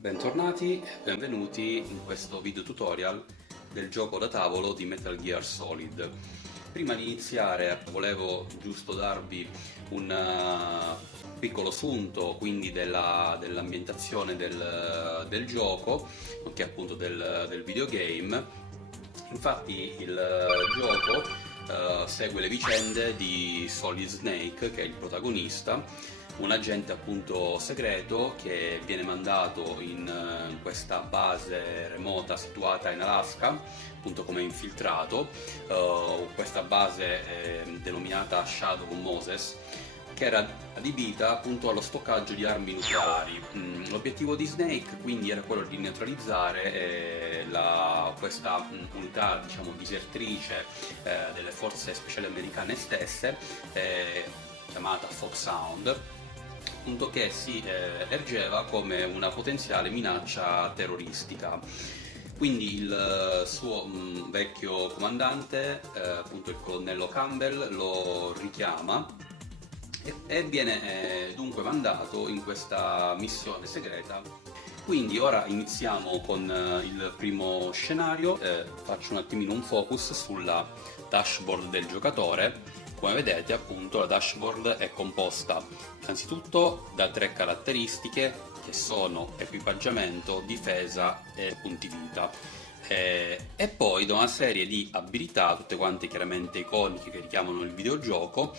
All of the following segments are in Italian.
Bentornati e benvenuti in questo video tutorial del gioco da tavolo di Metal Gear Solid. Prima di iniziare volevo giusto darvi un piccolo sunto quindi dell'ambientazione del gioco, nonché appunto del videogame. Infatti il gioco segue le vicende di Solid Snake, che è il protagonista, un agente appunto segreto che viene mandato in questa base remota situata in Alaska, appunto come infiltrato. Questa base è denominata Shadow Moses, che era adibita appunto allo stoccaggio di armi nucleari. L'obiettivo di Snake quindi era quello di neutralizzare questa unità, diciamo, disertrice delle forze speciali americane stesse, chiamata Foxhound, appunto, che si ergeva come una potenziale minaccia terroristica. Quindi il suo vecchio comandante, appunto il colonnello Campbell, lo richiama e viene dunque mandato in questa missione segreta. Quindi ora iniziamo con il primo scenario. Faccio un attimino un focus sulla dashboard del giocatore. Come vedete, appunto, la dashboard è composta innanzitutto da tre caratteristiche che sono equipaggiamento, difesa e punti vita. E poi da una serie di abilità, tutte quante chiaramente iconiche, che richiamano il videogioco,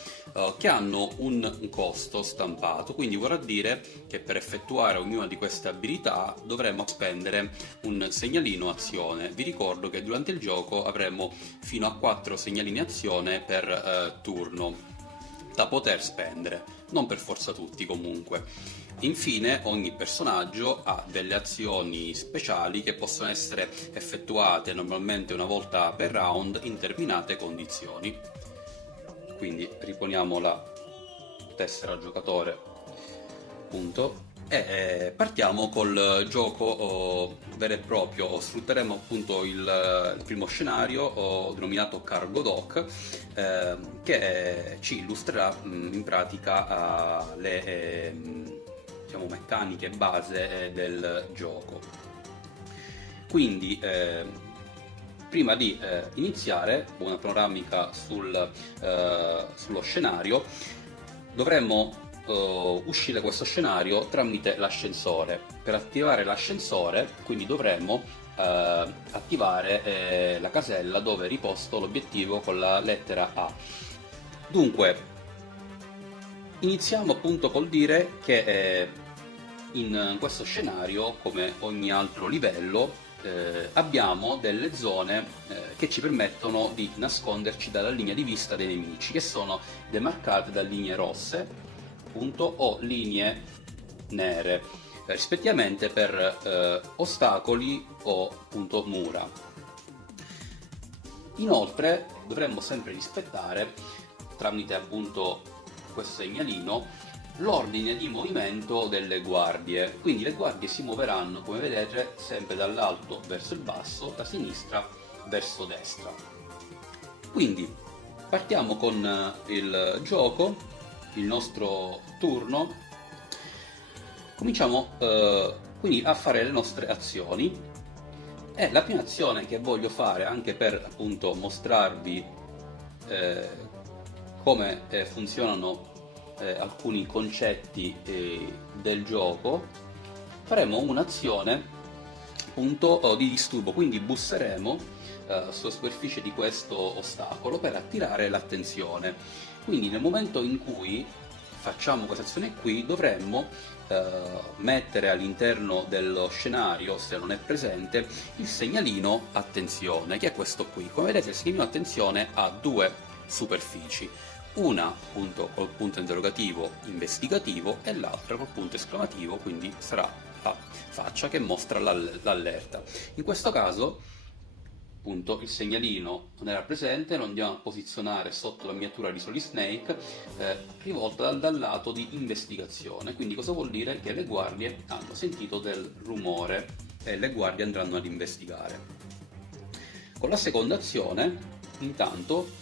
che hanno un costo stampato. Quindi vorrà dire che per effettuare ognuna di queste abilità dovremo spendere un segnalino azione. Vi ricordo che durante il gioco avremo fino a 4 segnalini azione per turno da poter spendere, non per forza tutti comunque. Infine ogni personaggio ha delle azioni speciali che possono essere effettuate normalmente una volta per round in determinate condizioni. Quindi riponiamo la tessera giocatore, appunto, e partiamo col gioco vero e proprio. Sfrutteremo appunto il primo scenario denominato Cargo Dock, che ci illustrerà in pratica diciamo, meccaniche base del gioco. Quindi prima di iniziare una panoramica sullo scenario, dovremmo uscire da questo scenario tramite l'ascensore. Per attivare l'ascensore quindi dovremmo attivare la casella dove è riposto l'obiettivo con la lettera A. Dunque iniziamo appunto col dire che in questo scenario, come ogni altro livello, abbiamo delle zone che ci permettono di nasconderci dalla linea di vista dei nemici, che sono demarcate da linee rosse, appunto, o linee nere, rispettivamente per ostacoli o appunto mura. Inoltre dovremmo sempre rispettare, tramite appunto questo segnalino, l'ordine di movimento delle guardie. Quindi le guardie si muoveranno, come vedete, sempre dall'alto verso il basso, da sinistra verso destra. Quindi partiamo con il gioco, il nostro turno. Cominciamo quindi a fare le nostre azioni, e la prima azione che voglio fare, anche per appunto mostrarvi come funzionano alcuni concetti del gioco, faremo un'azione appunto di disturbo. Quindi busseremo sulla superficie di questo ostacolo per attirare l'attenzione. Quindi nel momento in cui facciamo questa azione qui dovremmo mettere all'interno dello scenario, se non è presente, il segnalino attenzione, che è questo qui. Come vedete, il segnalino attenzione ha due superfici, una appunto col punto interrogativo investigativo e l'altra col punto esclamativo, quindi sarà la faccia che mostra l'allerta. In questo caso appunto il segnalino non era presente, lo andiamo a posizionare sotto la miniatura di Solid Snake, rivolta dal lato di investigazione. Quindi cosa vuol dire? Che le guardie hanno sentito del rumore e le guardie andranno ad investigare. Con la seconda azione, intanto,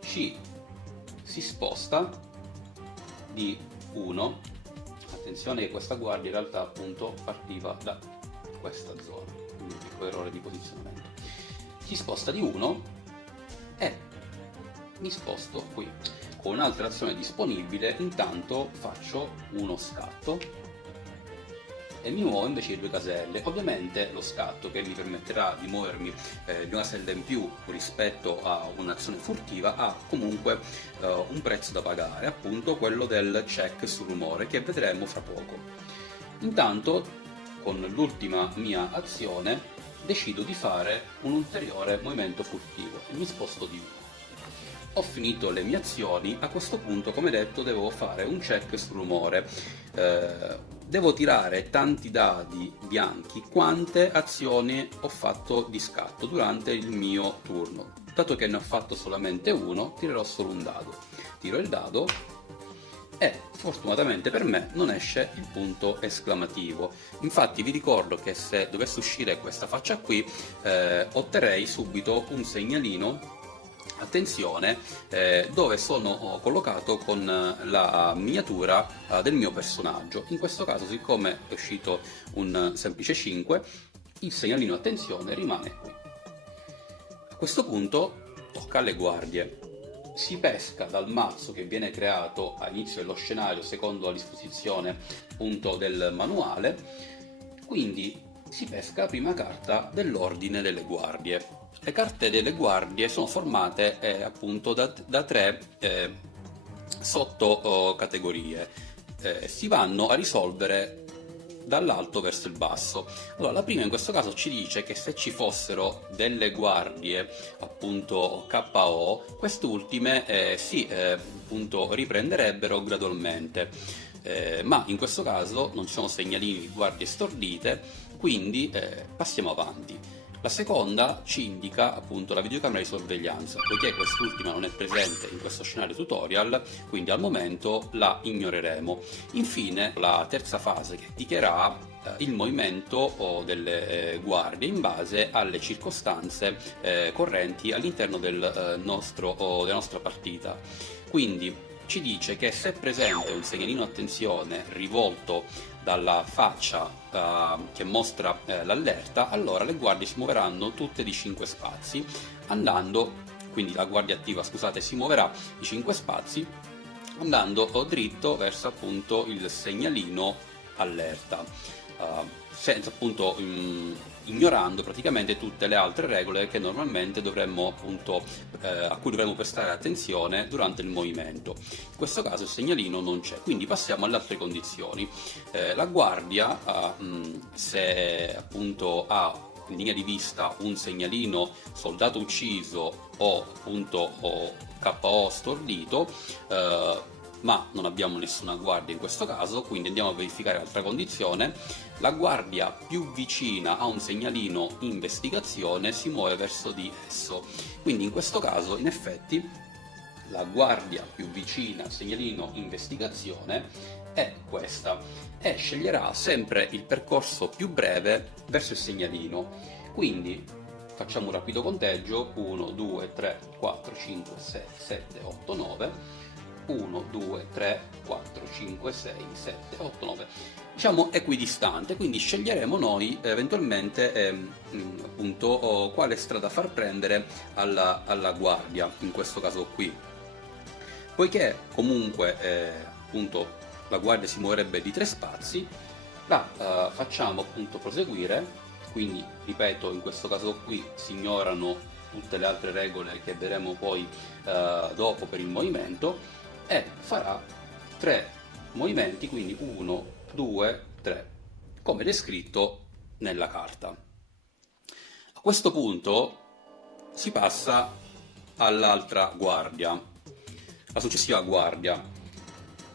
si sposta di 1 attenzione che questa guardia in realtà appunto partiva da questa zona, quindi un piccolo errore di posizionamento. Si sposta di 1 e mi sposto qui. Con un'altra azione disponibile intanto faccio uno scatto e mi muovo invece di 2 caselle. Ovviamente lo scatto, che mi permetterà di muovermi di una casella in più rispetto a un'azione furtiva, ha comunque un prezzo da pagare, appunto quello del check sul rumore, che vedremo fra poco. Intanto, con l'ultima mia azione, decido di fare un ulteriore movimento furtivo e mi sposto di 1. Ho finito le mie azioni, a questo punto, come detto, devo fare un check sul rumore. Devo tirare tanti dadi bianchi quante azioni ho fatto di scatto durante il mio turno. Dato che ne ho fatto solamente uno, tirerò solo un dado. Tiro il dado e fortunatamente per me non esce il punto esclamativo. Infatti vi ricordo che se dovesse uscire questa faccia qui, otterrei subito un segnalino, attenzione, dove sono collocato con la miniatura del mio personaggio. In questo caso, siccome è uscito un semplice 5, il segnalino attenzione rimane qui. A questo punto tocca alle guardie. Si pesca dal mazzo che viene creato all'inizio dello scenario secondo la disposizione appunto del manuale, quindi si pesca la prima carta dell'ordine delle guardie. Le carte delle guardie sono formate appunto da 3 sottocategorie. Si vanno a risolvere dall'alto verso il basso. Allora, la prima in questo caso ci dice che se ci fossero delle guardie appunto KO, quest'ultime appunto riprenderebbero gradualmente. Ma in questo caso non ci sono segnalini di guardie stordite, quindi passiamo avanti. La seconda ci indica appunto la videocamera di sorveglianza, poiché quest'ultima non è presente in questo scenario tutorial, quindi al momento la ignoreremo. Infine la terza fase, che indicherà il movimento delle guardie in base alle circostanze correnti all'interno della nostra partita. Quindi ci dice che se è presente un segnalino attenzione rivolto dalla faccia che mostra l'allerta, allora le guardie si muoveranno tutte di 5 spazi, quindi la guardia attiva, scusate, si muoverà di 5 spazi andando dritto verso appunto il segnalino allerta, senza appunto ignorando praticamente tutte le altre regole che normalmente dovremmo appunto a cui dovremmo prestare attenzione durante il movimento. In questo caso il segnalino non c'è, quindi passiamo alle altre condizioni. La guardia se appunto ha in linea di vista un segnalino soldato ucciso o appunto KO stordito, ma non abbiamo nessuna guardia in questo caso, quindi andiamo a verificare l'altra condizione. La guardia più vicina a un segnalino investigazione si muove verso di esso, quindi in questo caso in effetti la guardia più vicina al segnalino investigazione è questa e sceglierà sempre il percorso più breve verso il segnalino. Quindi facciamo un rapido conteggio: 1, 2, 3, 4, 5, 6, 7, 8, 9. 1, 2, 3, 4, 5, 6, 7, 8, 9, diciamo equidistante, quindi sceglieremo noi eventualmente appunto quale strada far prendere alla guardia in questo caso qui. Poiché comunque appunto la guardia si muoverebbe di 3 spazi, la facciamo appunto proseguire, quindi ripeto, in questo caso qui si ignorano tutte le altre regole che vedremo poi dopo per il movimento, e farà 3 movimenti, quindi 1, 2, 3, come descritto nella carta. A questo punto si passa all'altra guardia, la successiva guardia.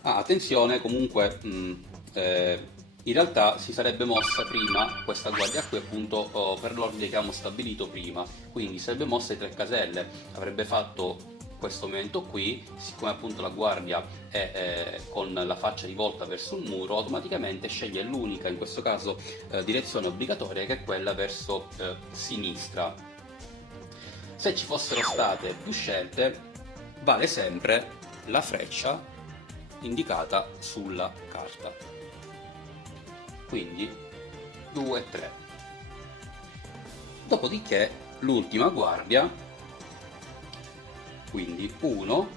Attenzione, comunque in realtà si sarebbe mossa prima questa guardia qui appunto per l'ordine che abbiamo stabilito prima, quindi sarebbe mossa di 3 caselle, avrebbe fatto questo momento qui. Siccome appunto la guardia è con la faccia rivolta verso il muro, automaticamente sceglie l'unica, in questo caso direzione obbligatoria, che è quella verso sinistra. Se ci fossero state più scelte, vale sempre la freccia indicata sulla carta. quindi 2, 3. Dopodiché l'ultima guardia, quindi 1,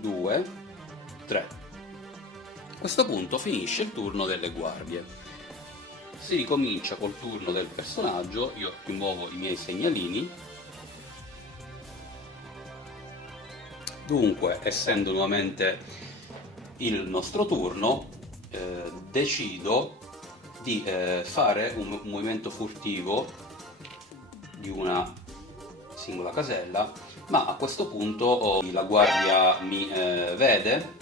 2, 3. A questo punto finisce il turno delle guardie. Si ricomincia col turno del personaggio, io rimuovo i miei segnalini. Dunque, essendo nuovamente il nostro turno, decido di fare un movimento furtivo di una singola casella, ma a questo punto la guardia mi vede.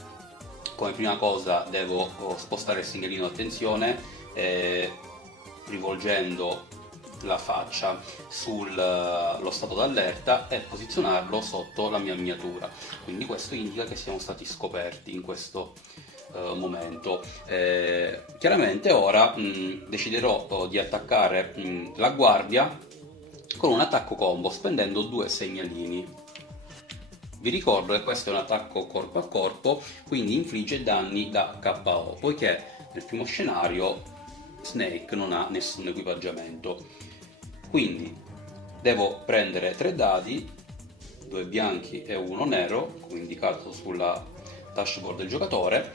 Come prima cosa devo spostare il segnalino attenzione rivolgendo la faccia sullo stato d'allerta e posizionarlo sotto la mia miniatura, quindi questo indica che siamo stati scoperti in questo momento. Chiaramente ora deciderò di attaccare la guardia con un attacco combo spendendo 2 segnalini. Vi ricordo che questo è un attacco corpo a corpo, quindi infligge danni da KO, poiché nel primo scenario Snake non ha nessun equipaggiamento. Quindi devo prendere 3 dadi, 2 bianchi e 1 nero, come indicato sulla dashboard del giocatore,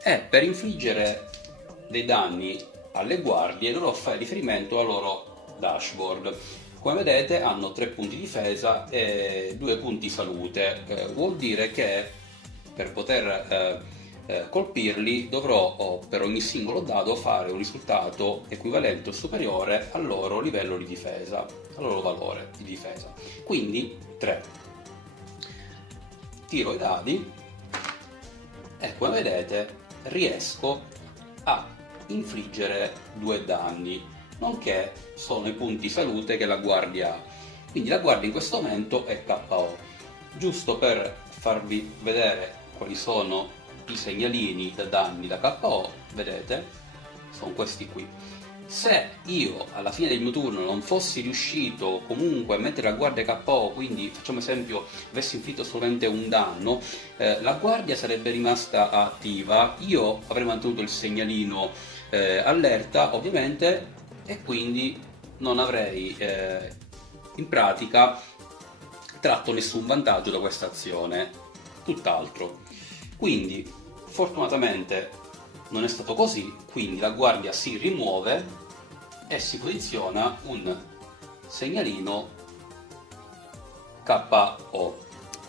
e per infliggere dei danni alle guardie dovrò fare riferimento al loro dashboard. Come vedete hanno 3 punti difesa e 2 punti salute, vuol dire che per poter colpirli dovrò per ogni singolo dado fare un risultato equivalente o superiore al loro livello di difesa, al loro valore di difesa, quindi 3. Tiro i dadi e come vedete riesco a infliggere 2 danni, nonché sono i punti salute che la guardia ha, quindi la guardia in questo momento è KO. Giusto per farvi vedere quali sono i segnalini da danni da KO, vedete, sono questi qui. Se io alla fine del mio turno non fossi riuscito comunque a mettere la guardia KO, quindi facciamo esempio avessi inflitto solamente un danno, la guardia sarebbe rimasta attiva, io avrei mantenuto il segnalino allerta ovviamente, e quindi non avrei in pratica tratto nessun vantaggio da questa azione, tutt'altro. Quindi fortunatamente non è stato così, quindi la guardia si rimuove e si posiziona un segnalino KO.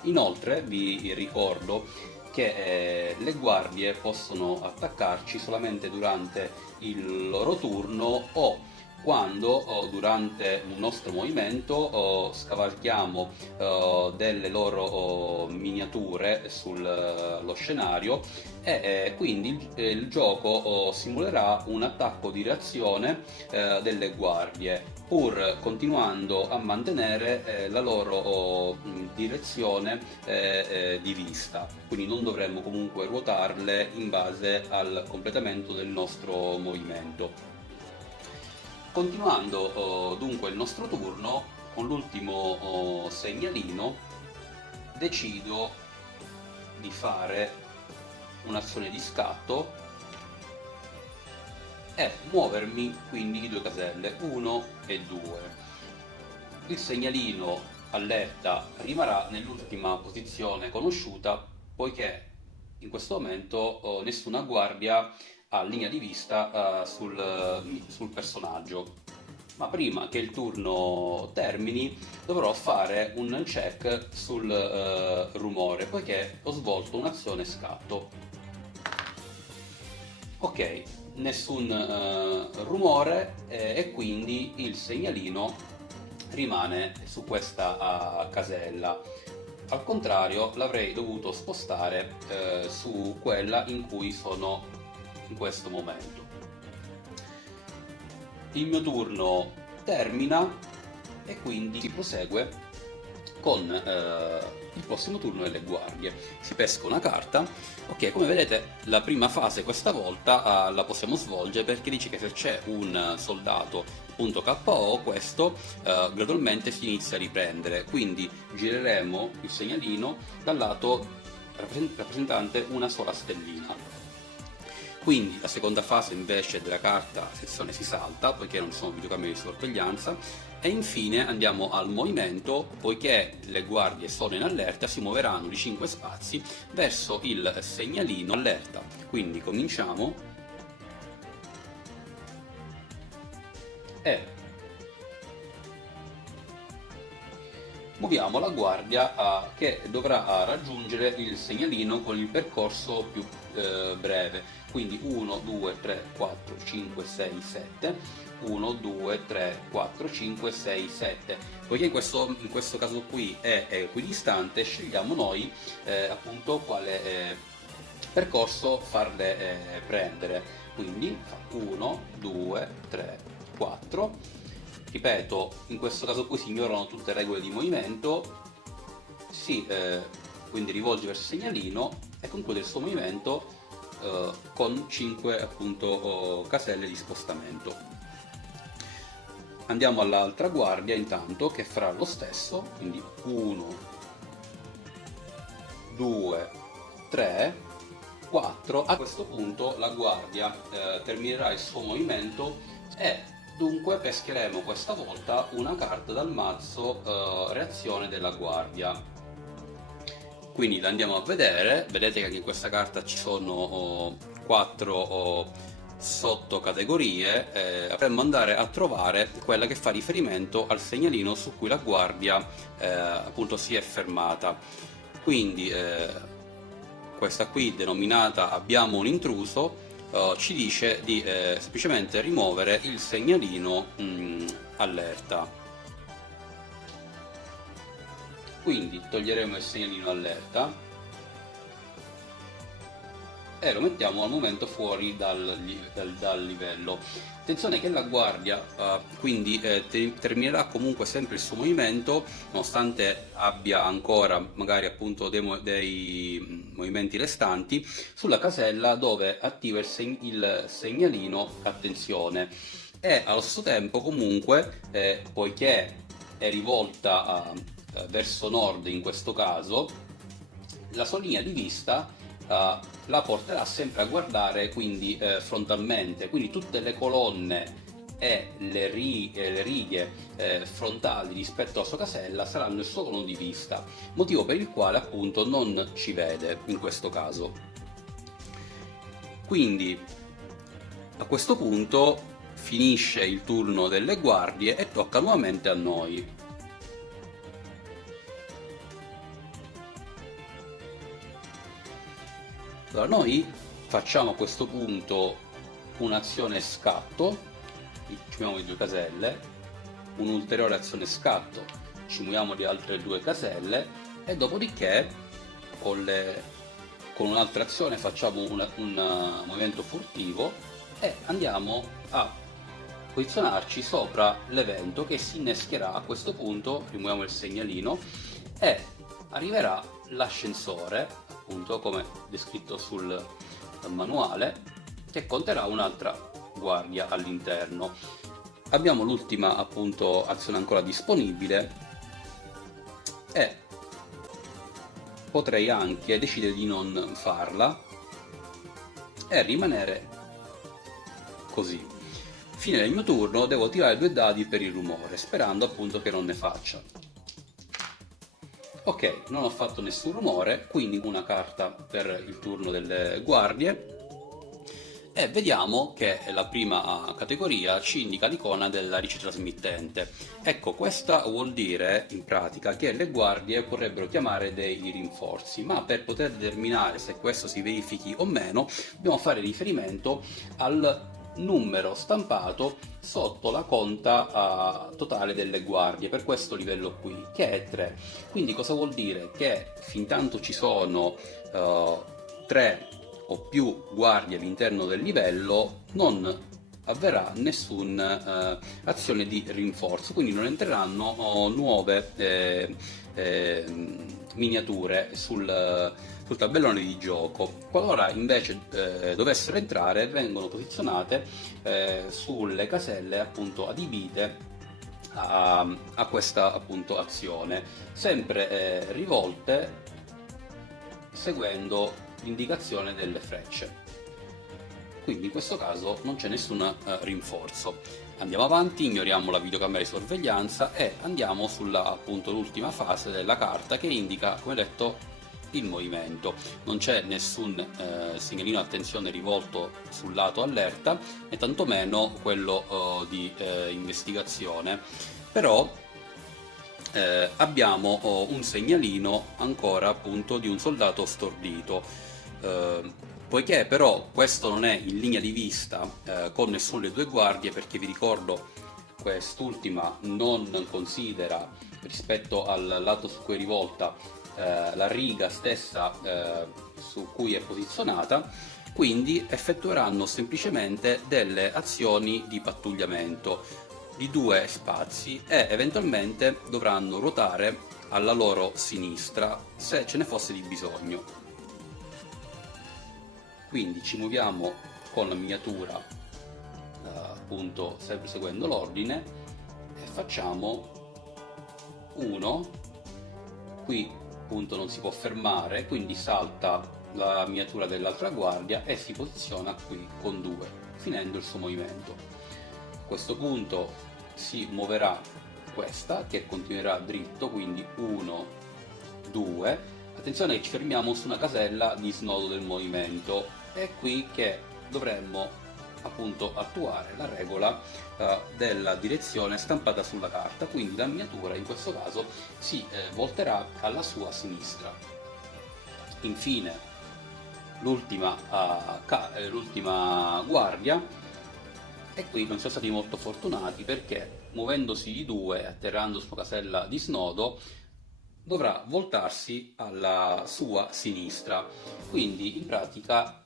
Inoltre vi ricordo che le guardie possono attaccarci solamente durante il loro turno o quando durante un nostro movimento scavalchiamo delle loro miniature sullo scenario e quindi il gioco simulerà un attacco di reazione delle guardie, pur continuando a mantenere la loro direzione di vista, quindi non dovremmo comunque ruotarle in base al completamento del nostro movimento. Continuando dunque il nostro turno, con l'ultimo segnalino decido di fare un'azione di scatto e muovermi quindi di 2 caselle, 1 e 2. Il segnalino allerta rimarrà nell'ultima posizione conosciuta, poiché in questo momento nessuna guardia ha linea di vista sul personaggio. Ma prima che il turno termini dovrò fare un check sul rumore, poiché ho svolto un'azione scatto. Ok, nessun rumore e quindi il segnalino rimane su questa casella. Al contrario, l'avrei dovuto spostare su quella in cui sono in questo momento. Il mio turno termina e quindi si prosegue con il prossimo turno delle guardie. Si pesca una carta. Ok, come vedete la prima fase questa volta la possiamo svolgere, perché dice che se c'è un soldato punto KO, questo gradualmente si inizia a riprendere, quindi gireremo il segnalino dal lato rappresentante una sola stellina. Quindi la seconda fase invece della carta sezione si salta, poiché non ci sono videocamere di sorveglianza, e infine andiamo al movimento, poiché le guardie sono in allerta, si muoveranno di 5 spazi verso il segnalino allerta. Quindi cominciamo e muoviamo la guardia che dovrà raggiungere il segnalino con il percorso più breve, quindi 1, 2, 3, 4, 5, 6, 7, 1, 2, 3, 4, 5, 6, 7. Poiché in questo caso qui è equidistante, scegliamo noi appunto quale percorso farle prendere. Quindi 1, 2, 3, 4. Ripeto, in questo caso qui si ignorano tutte le regole di movimento, quindi rivolge verso il segnalino e conclude il suo movimento con 5 appunto caselle di spostamento. Andiamo all'altra guardia intanto, che farà lo stesso, quindi 1, 2, 3, 4. A questo punto la guardia terminerà il suo movimento e dunque pescheremo questa volta una carta dal mazzo reazione della guardia. Quindi la andiamo a vedere, vedete che anche in questa carta ci sono 4 sottocategorie, dovremmo andare a trovare quella che fa riferimento al segnalino su cui la guardia appunto si è fermata. Quindi questa qui, denominata abbiamo un intruso, ci dice di semplicemente rimuovere il segnalino allerta. Quindi toglieremo il segnalino allerta e lo mettiamo al momento fuori dal livello. Attenzione che la guardia quindi terminerà comunque sempre il suo movimento, nonostante abbia ancora magari appunto dei movimenti restanti, sulla casella dove attiva il segnalino attenzione, e allo stesso tempo comunque poiché è rivolta verso nord in questo caso, la sua linea di vista la porterà sempre a guardare quindi frontalmente, quindi tutte le colonne e le righe frontali rispetto alla sua casella saranno il suo cono di vista, motivo per il quale appunto non ci vede in questo caso. Quindi a questo punto finisce il turno delle guardie e tocca nuovamente a noi. Allora, noi facciamo a questo punto un'azione scatto, ci muoviamo di 2 caselle, un'ulteriore azione scatto, ci muoviamo di altre 2 caselle e dopodiché con un'altra azione facciamo un movimento furtivo e andiamo a posizionarci sopra l'evento che si innescherà. A questo punto rimuoviamo il segnalino e arriverà l'ascensore, appunto come descritto sul manuale, che conterà un'altra guardia all'interno. Abbiamo l'ultima appunto azione ancora disponibile e potrei anche decidere di non farla e rimanere così. Fine del mio turno devo tirare 2 dadi per il rumore, sperando appunto che non ne faccia. Ok, non ho fatto nessun rumore, quindi una carta per il turno delle guardie. E vediamo che la prima categoria ci indica l'icona della ricetrasmittente. Ecco, questa vuol dire in pratica che le guardie vorrebbero chiamare dei rinforzi, ma per poter determinare se questo si verifichi o meno dobbiamo fare riferimento al numero stampato sotto la conta totale delle guardie per questo livello qui, che è 3. Quindi cosa vuol dire? Che fin tanto ci sono 3 o più guardie all'interno del livello non avverrà nessuna azione di rinforzo, quindi non entreranno nuove miniature sul tabellone di gioco. Qualora invece dovessero entrare, vengono posizionate sulle caselle appunto adibite a questa appunto azione, sempre rivolte seguendo l'indicazione delle frecce. quindi in questo caso non c'è nessun rinforzo. Andiamo avanti, ignoriamo la videocamera di sorveglianza e andiamo sulla appunto l'ultima fase della carta, che indica, come detto, il movimento. Non c'è nessun segnalino attenzione rivolto sul lato allerta e tantomeno quello di investigazione, però abbiamo un segnalino ancora appunto di un soldato stordito. Poiché però questo non è in linea di vista con nessuna delle due guardie, perché vi ricordo quest'ultima non considera, rispetto al lato su cui è rivolta, la riga stessa su cui è posizionata, quindi effettueranno semplicemente delle azioni di pattugliamento di 2 spazi e eventualmente dovranno ruotare alla loro sinistra se ce ne fosse di bisogno. Quindi ci muoviamo con la miniatura appunto sempre seguendo l'ordine e facciamo 1. Qui appunto non si può fermare, quindi salta la miniatura dell'altra guardia e si posiziona qui con 2, finendo il suo movimento. A questo punto si muoverà questa, che continuerà dritto, quindi 1, 2. Attenzione che ci fermiamo su una casella di snodo del movimento, è qui che dovremmo appunto attuare la regola della direzione stampata sulla carta, quindi la miniatura in questo caso si volterà alla sua sinistra. Infine l'ultima guardia, e qui non siamo stati molto fortunati perché muovendosi di 2 e atterrando su una casella di snodo dovrà voltarsi alla sua sinistra, quindi in pratica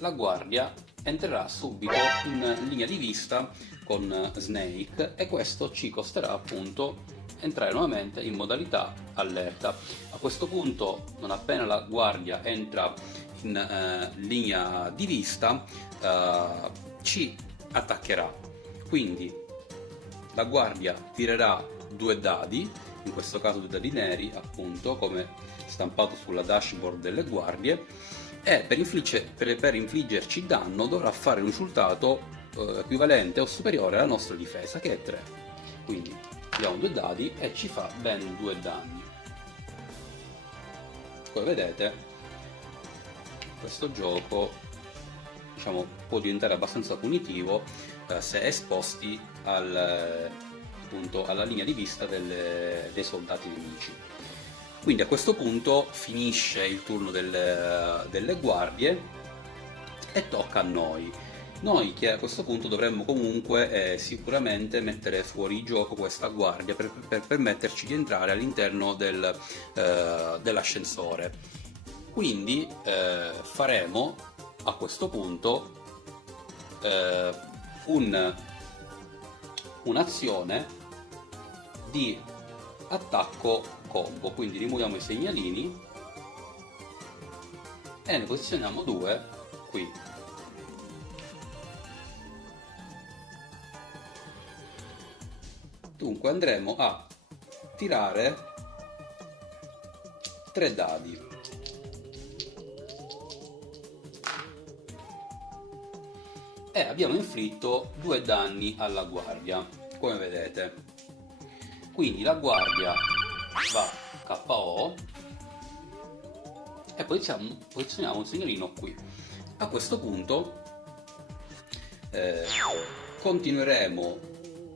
la guardia entrerà subito in linea di vista con Snake e questo ci costerà appunto entrare nuovamente in modalità allerta. A questo punto, non appena la guardia entra in linea di vista, ci attaccherà, quindi la guardia tirerà 2 dadi, in questo caso 2 dadi neri appunto come stampato sulla dashboard delle guardie, e per infliggerci danno dovrà fare un risultato equivalente o superiore alla nostra difesa, che è 3. Quindi abbiamo 2 dadi e ci fa ben 2 danni. Come vedete questo gioco, diciamo, può diventare abbastanza punitivo se esposti appunto alla linea di vista dei soldati nemici. Quindi a questo punto finisce il turno delle guardie e tocca a noi. Noi che a questo punto dovremmo comunque sicuramente mettere fuori gioco questa guardia per permetterci di entrare all'interno dell'ascensore. Quindi faremo a questo punto un'azione di attacco combo, quindi rimuoviamo i segnalini e ne posizioniamo 2 qui. Dunque andremo a tirare 3 dadi. E abbiamo inflitto 2 danni alla guardia, come vedete. Quindi la guardia va KO e poi posizioniamo un segnalino qui. A questo punto continueremo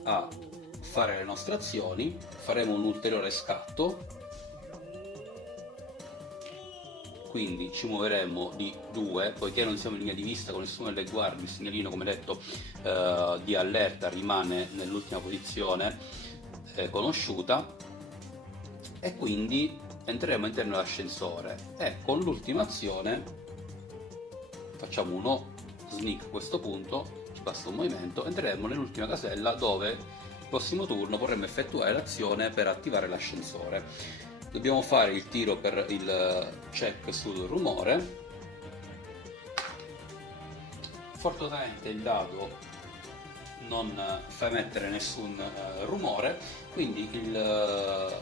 a fare le nostre azioni, faremo un ulteriore scatto, quindi ci muoveremo di 2, poiché non siamo in linea di vista con nessuna delle guardie. Il segnalino, come detto, di allerta rimane nell'ultima posizione conosciuta, e quindi entreremo all'interno dell'ascensore e con l'ultima azione facciamo uno sneak. A questo punto ci basta un movimento, entreremo nell'ultima casella dove il prossimo turno vorremmo effettuare l'azione per attivare l'ascensore. Dobbiamo fare il tiro per il check sul rumore. Fortunatamente il dado non fa emettere nessun rumore, quindi il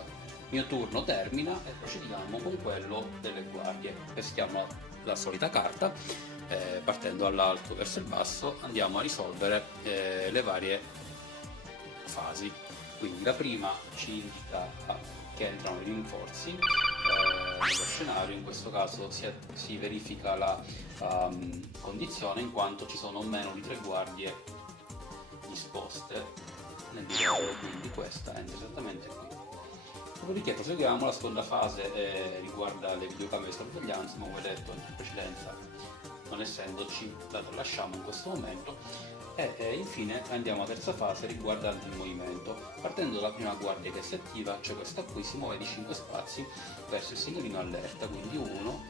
mio turno termina e procediamo con quello delle guardie. Peschiamo la solita carta, partendo dall'alto verso il basso andiamo a risolvere le varie fasi. Quindi la prima ci indica che entrano i rinforzi nello scenario, in questo caso si verifica la condizione in quanto ci sono meno di 3 guardie disposte nel livello, quindi questa entra esattamente qui. Dopodiché proseguiamo, la seconda fase riguarda le videocamere di sorveglianza, ma come detto in precedenza, non essendoci, la lasciamo in questo momento. E infine andiamo alla terza fase riguardante il movimento. Partendo dalla prima guardia che si attiva, cioè questa qui, si muove di 5 spazi verso il segnalino allerta, quindi 1,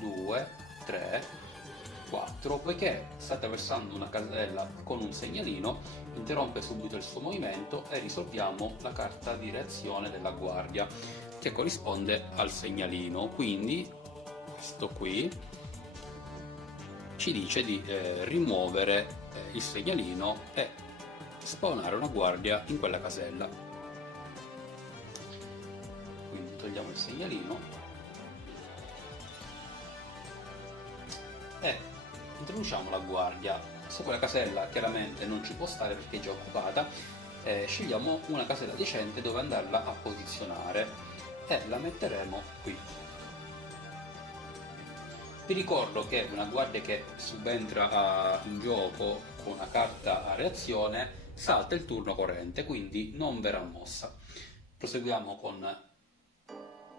2, 3, 4. Poiché sta attraversando una casella con un segnalino, interrompe subito il suo movimento e risolviamo la carta di reazione della guardia che corrisponde al segnalino. Quindi questo qui ci dice di rimuovere il segnalino e spawnare una guardia in quella casella. Quindi togliamo il segnalino e introduciamo la guardia. Su quella casella chiaramente non ci può stare perché è già occupata, scegliamo una casella decente dove andarla a posizionare e la metteremo qui. Vi ricordo che una guardia che subentra in gioco con una carta a reazione salta il turno corrente, quindi non verrà mossa. Proseguiamo con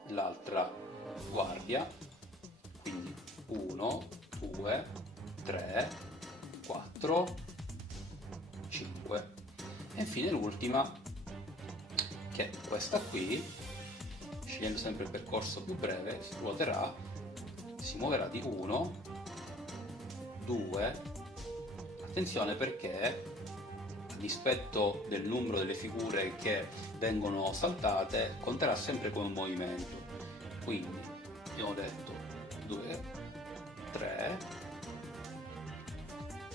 l'altra guardia, quindi 1, 2, 3, 4, 5 e infine l'ultima, che è questa qui. Scegliendo sempre il percorso più breve si ruoterà, si muoverà di 1, 2, attenzione perché a dispetto del numero delle figure che vengono saltate conterà sempre come un movimento, quindi abbiamo detto 2, 3,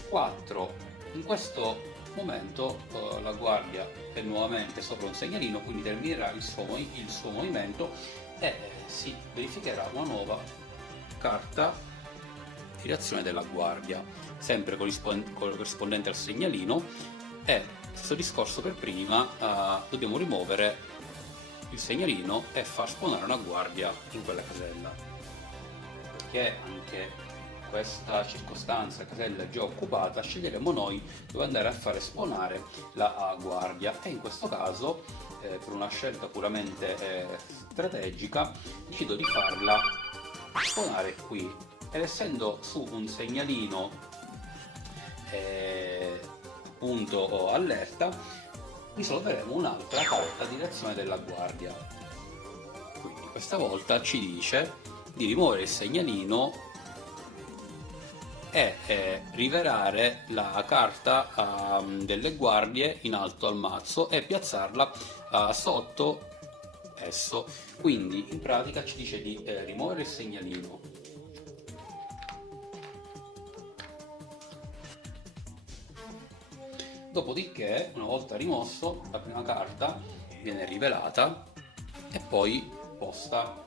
4. In questo momento la guardia è nuovamente sopra un segnalino, quindi terminerà il suo movimento e si verificherà una nuova carta di reazione della guardia, sempre corrispondente al segnalino, e stesso discorso per prima, dobbiamo rimuovere il segnalino e far spawnare una guardia in quella casella, perché anche questa circostanza, casella già occupata, sceglieremo noi dove andare a fare spawnare la guardia, e in questo caso per una scelta puramente strategica decido di farla spawnare qui, ed essendo su un segnalino appunto allerta, risolveremo un'altra carta di reazione della guardia. Quindi questa volta ci dice di rimuovere il segnalino e rivelare la carta delle guardie in alto al mazzo e piazzarla sotto esso. Quindi in pratica ci dice di rimuovere il segnalino, dopodiché una volta rimosso la prima carta viene rivelata e poi posta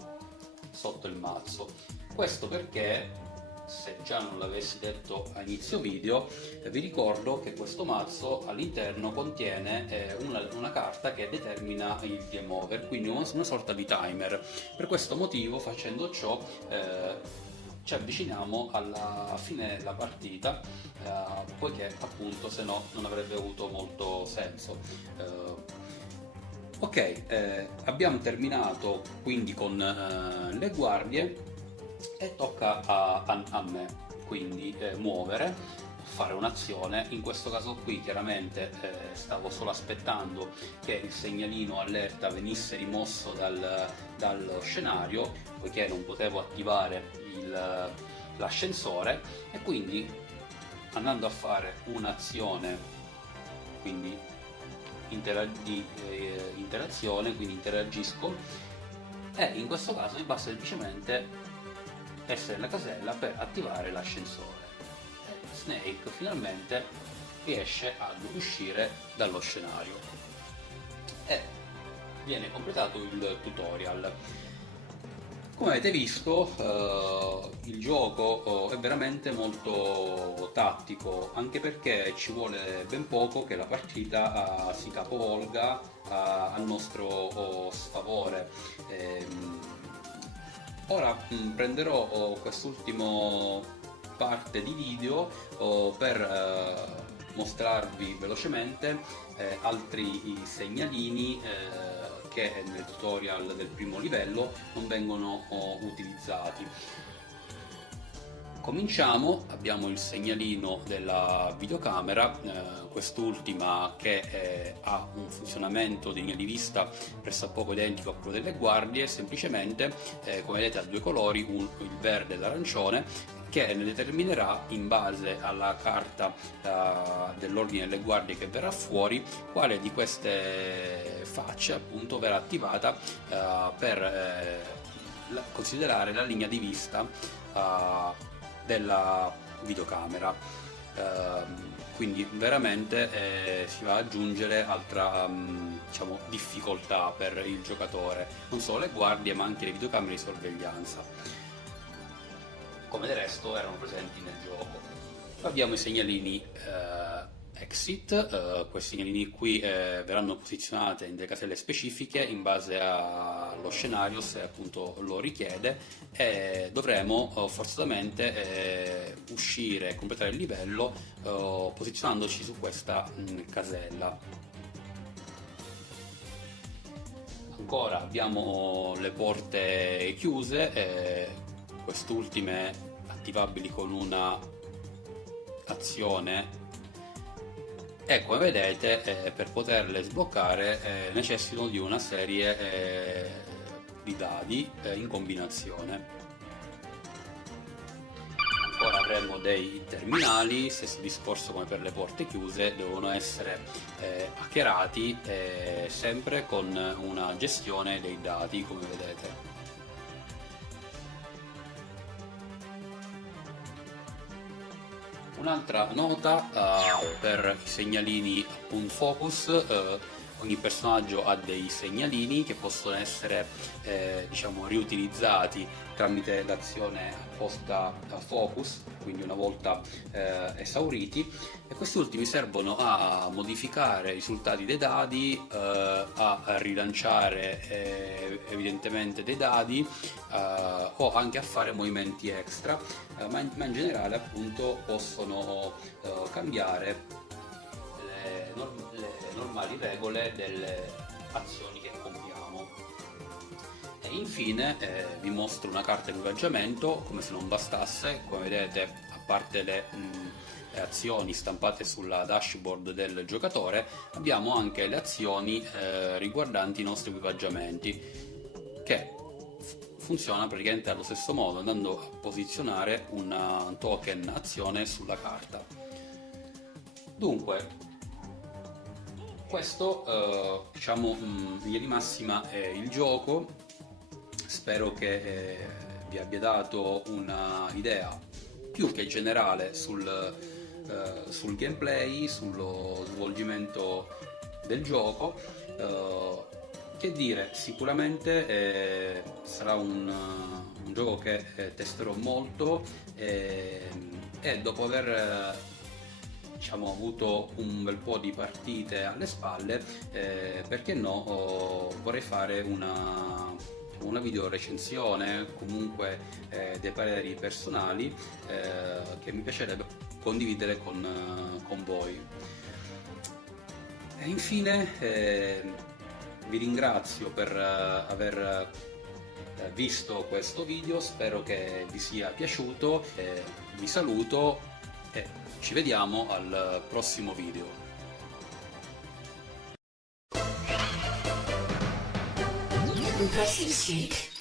sotto il mazzo. Questo perché, se già non l'avessi detto a inizio video, vi ricordo che questo mazzo all'interno contiene una carta che determina il game over, quindi una sorta di timer. Per questo motivo, facendo ciò, ci avviciniamo alla fine della partita, poiché appunto se no non avrebbe avuto molto senso. Ok, abbiamo terminato quindi con le guardie e tocca a me quindi muovere, fare un'azione. In questo caso qui chiaramente stavo solo aspettando che il segnalino allerta venisse rimosso dallo scenario, poiché non potevo attivare l'ascensore, e quindi andando a fare un'azione quindi di interazione, quindi interagisco, e in questo caso mi basta semplicemente essere nella casella per attivare l'ascensore. Snake finalmente riesce ad uscire dallo scenario e viene completato il tutorial. Come avete visto, il gioco è veramente molto tattico, anche perché ci vuole ben poco che la partita si capovolga a nostro sfavore. Ora prenderò quest'ultimo parte di video per mostrarvi velocemente altri segnalini che nel tutorial del primo livello non vengono utilizzati. Cominciamo, abbiamo il segnalino della videocamera, quest'ultima che ha un funzionamento di linea di vista pressappoco identico a quello delle guardie, semplicemente come vedete ha due colori, il verde e l'arancione, che ne determinerà in base alla carta dell'ordine delle guardie che verrà fuori quale di queste facce appunto verrà attivata per considerare la linea di vista della videocamera. Quindi veramente si va ad aggiungere altra diciamo, difficoltà per il giocatore, non solo le guardie ma anche le videocamere di sorveglianza, come del resto erano presenti nel gioco. Abbiamo i segnalini exit, questi segnalini qui verranno posizionati in delle caselle specifiche in base allo scenario, se appunto lo richiede, e dovremo forzatamente uscire e completare il livello posizionandoci su questa casella. Ancora abbiamo le porte chiuse, quest'ultime attivabili con una azione, e come vedete per poterle sbloccare necessitano di una serie di dadi in combinazione. Ancora avremo dei terminali, stesso discorso come per le porte chiuse, devono essere hackerati sempre con una gestione dei dati, come vedete. Un'altra nota per i segnalini appunto focus, ogni personaggio ha dei segnalini che possono essere diciamo riutilizzati tramite l'azione apposta focus, quindi una volta esauriti, e questi ultimi servono a modificare i risultati dei dadi, a rilanciare evidentemente dei dadi o anche a fare movimenti extra, ma in generale appunto possono cambiare le normali regole delle azioni che compiamo. E infine vi mostro una carta di equipaggiamento, come se non bastasse. Come vedete, a parte le azioni stampate sulla dashboard del giocatore, abbiamo anche le azioni riguardanti i nostri equipaggiamenti, che funziona praticamente allo stesso modo, andando a posizionare un token azione sulla carta. Dunque, questo diciamo in linea di massima è il gioco. Spero che vi abbia dato un'idea più che generale sul gameplay, sullo svolgimento del gioco. Che dire, sicuramente sarà un gioco che testerò molto, e dopo aver diciamo avuto un bel po' di partite alle spalle, perché no, vorrei fare una video recensione, comunque dei pareri personali che mi piacerebbe condividere con voi. E infine vi ringrazio per aver visto questo video, spero che vi sia piaciuto, vi saluto e ci vediamo al prossimo video. Impressive streak.